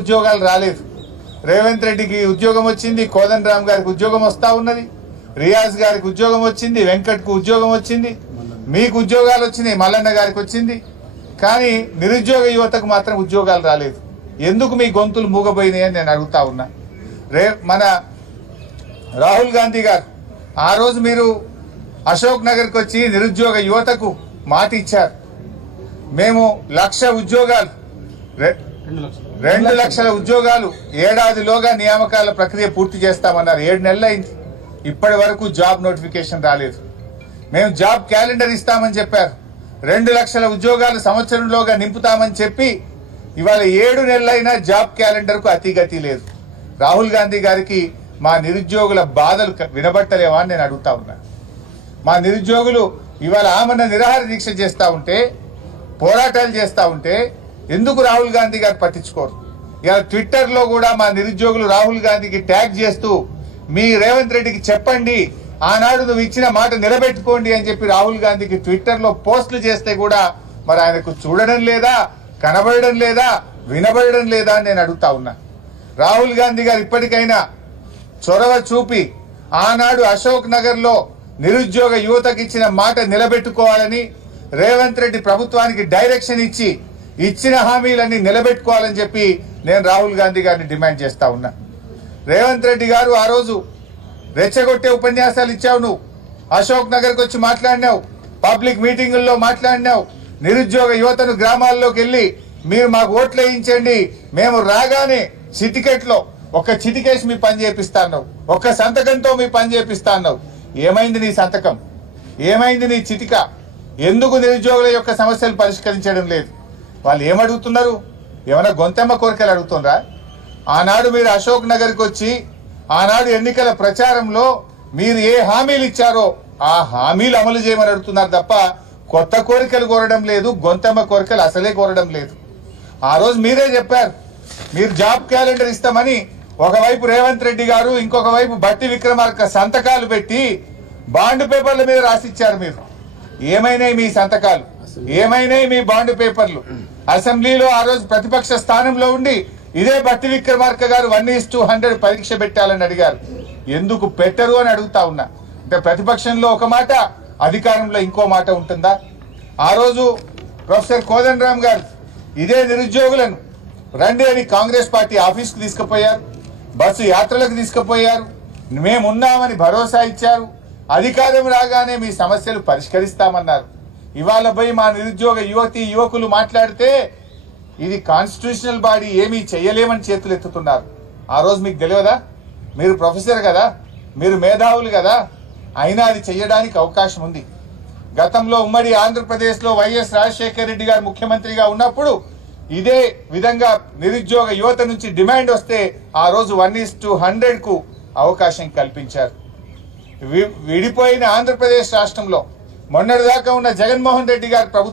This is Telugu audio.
ఉద్యోగాలు రాలేదు. రేవంత్ రెడ్డికి ఉద్యోగం వచ్చింది, కోదండ రామ్ గారికి ఉద్యోగం వస్తా ఉన్నది, రియాజ్ గారికి ఉద్యోగం వచ్చింది, వెంకట్కు ఉద్యోగం వచ్చింది, మీకు ఉద్యోగాలు వచ్చినాయి, మల్లన్న గారికి వచ్చింది. కానీ నిరుద్యోగ యువతకు మాత్రం ఉద్యోగాలు రాలేదు. ఎందుకు మీ గొంతులు మూగపోయినాయి అని నేను అడుగుతా ఉన్నా. మన రాహుల్ గాంధీ గారు ఆ రోజు మీరు అశోక్ నగర్కి వచ్చి నిరుద్యోగ యువతకు మాట ఇచ్చారు. మేము 1,00,000 ఉద్యోగాలు 2 లక్షల ఉద్యోగాలు ఏడాదిలోగా నియామకాల ప్రక్రియ పూర్తి చేస్తామన్నారు. 7 నెలలు అయింది, ఇప్పటి వరకు జాబ్ నోటిఫికేషన్ రాలేదు. మేము జాబ్ క్యాలెండర్ ఇస్తామని చెప్పారు. 2 లక్షల ఉద్యోగాలు సంవత్సరంలోగా నింపుతామని చెప్పి ఇవాళ 7 నెలలైనా జాబ్ క్యాలెండర్కు అతిగతి లేదు. రాహుల్ గాంధీ గారికి మా నిరుద్యోగుల బాధలు వినబట్టలేవా అని నేను అడుగుతా ఉన్నా. మా నిరుద్యోగులు ఇవాళ ఆమరణ నిరాహార దీక్ష చేస్తూ ఉంటే, పోరాటాలు చేస్తూ ఉంటే ఎందుకు రాహుల్ గాంధీ గారు పట్టించుకోరు? ఇవాళ ట్విట్టర్లో కూడా మా నిరుద్యోగులు రాహుల్ గాంధీకి ట్యాగ్ చేస్తూ మీ రేవంత్ రెడ్డికి చెప్పండి, ఆనాడు నువ్వు ఇచ్చిన మాట నిలబెట్టుకోండి అని చెప్పి రాహుల్ గాంధీకి ట్విట్టర్లో పోస్టులు చేస్తే కూడా మరి ఆయనకు చూడడం లేదా, కనబడడం లేదా, వినబడడం లేదా అని నేను అడుగుతా ఉన్నా. రాహుల్ గాంధీ గారు ఇప్పటికైనా చొరవ చూపి ఆనాడు అశోక్ నగర్ లో నిరుద్యోగ యువతకు ఇచ్చిన మాట నిలబెట్టుకోవాలని, రేవంత్ రెడ్డి ప్రభుత్వానికి డైరెక్షన్ ఇచ్చి ఇచ్చిన హామీలన్నీ నిలబెట్టుకోవాలని చెప్పి నేను రాహుల్ గాంధీ గారిని డిమాండ్ చేస్తా ఉన్నా. రేవంత్ రెడ్డి గారు ఆ రోజు రెచ్చగొట్టే ఉపన్యాసాలు ఇచ్చావు, నువ్వు అశోక్ నగర్కి వచ్చి మాట్లాడినావు, పబ్లిక్ మీటింగుల్లో మాట్లాడినావు, నిరుద్యోగ యువతను గ్రామాల్లోకి వెళ్ళి మీరు మాకు ఓట్లు వేయించండి, మేము రాగానే చిటికెట్లో ఒక్క చిటికేసి మీ పని చేపిస్తాను, ఒక్క సంతకంతో మీ పని చేపిస్తాను. ఏమైంది నీ సంతకం? ఏమైంది నీ చిటిక? ఎందుకు నిరుద్యోగుల యొక్క సమస్యలు పరిష్కరించడం లేదు? వాళ్ళు ఏమడుగుతున్నారు? ఏమైనా గొంతెమ్మ కోరికలు అడుగుతుండ్రా? ఆనాడు మీరు అశోక్ నగర్కి వచ్చి ఆనాడు ఎన్నికల ప్రచారంలో మీరు ఏ హామీలు ఇచ్చారో ఆ హామీలు అమలు చేయమని అడుగుతున్నారు తప్ప కొత్త కోరికలు కోరడం లేదు, గొంతెమ్మ కోరికలు అసలే కోరడం లేదు. ఆ రోజు మీరే చెప్పారు మీరు జాబ్ క్యాలెండర్ ఇస్తామని. ఒకవైపు రేవంత్ రెడ్డి గారు, ఇంకొక వైపు బట్టి విక్రమార్క సంతకాలు పెట్టి బాండ్ పేపర్ల మీద రాసిచ్చారు. మీరు ఏమైనాయి మీ సంతకాలు? ఏమైనాయి మీ బాండ్ పేపర్లు? అసెంబ్లీలో ఆ రోజు ప్రతిపక్ష స్థానంలో ఉండి ఇదే బట్టి విక్రమార్క గారు 1:100 పరీక్ష పెట్టాలని అడిగారు. ఎందుకు పెట్టరు అని అడుగుతా ఉన్నా. అంటే ప్రతిపక్షంలో ఒక మాట, అధికారంలో ఇంకో మాట ఉంటుందా? ఆ రోజు ప్రొఫెసర్ కోదండ రామ్ గారు ఇదే నిరుద్యోగులను రండి అని కాంగ్రెస్ పార్టీ ఆఫీస్కు తీసుకుపోయారు, బస్సు యాత్రలకు తీసుకుపోయారు, మేమున్నామని భరోసా ఇచ్చారు. అధికారం రాగానే మీ సమస్యలు పరిష్కరిస్తామన్నారు. ఇవాళ పోయి మా నిరుద్యోగ యువతి యువకులు మాట్లాడితే ఇది కాన్స్టిట్యూషనల్ బాడీ, ఏమీ చెయ్యలేమని చేతులు ఎత్తుతున్నారు. ఆ రోజు మీకు తెలియదా? మీరు ప్రొఫెసర్ కదా, మీరు మేధావులు కదా, అయినా అది చెయ్యడానికి అవకాశం ఉంది. గతంలో ఉమ్మడి ఆంధ్రప్రదేశ్లో వైఎస్ రాజశేఖర రెడ్డి గారు ముఖ్యమంత్రిగా ఉన్నప్పుడు ఇదే విధంగా నిరుద్యోగ యువత నుంచి డిమాండ్ వస్తే ఆ రోజు 1:100కు అవకాశం కల్పించారు. విడిపోయిన ఆంధ్రప్రదేశ్ రాష్ట్రంలో మొన్నటిదాకా ఉన్న జగన్మోహన్ రెడ్డి గారి ప్రభుత్వం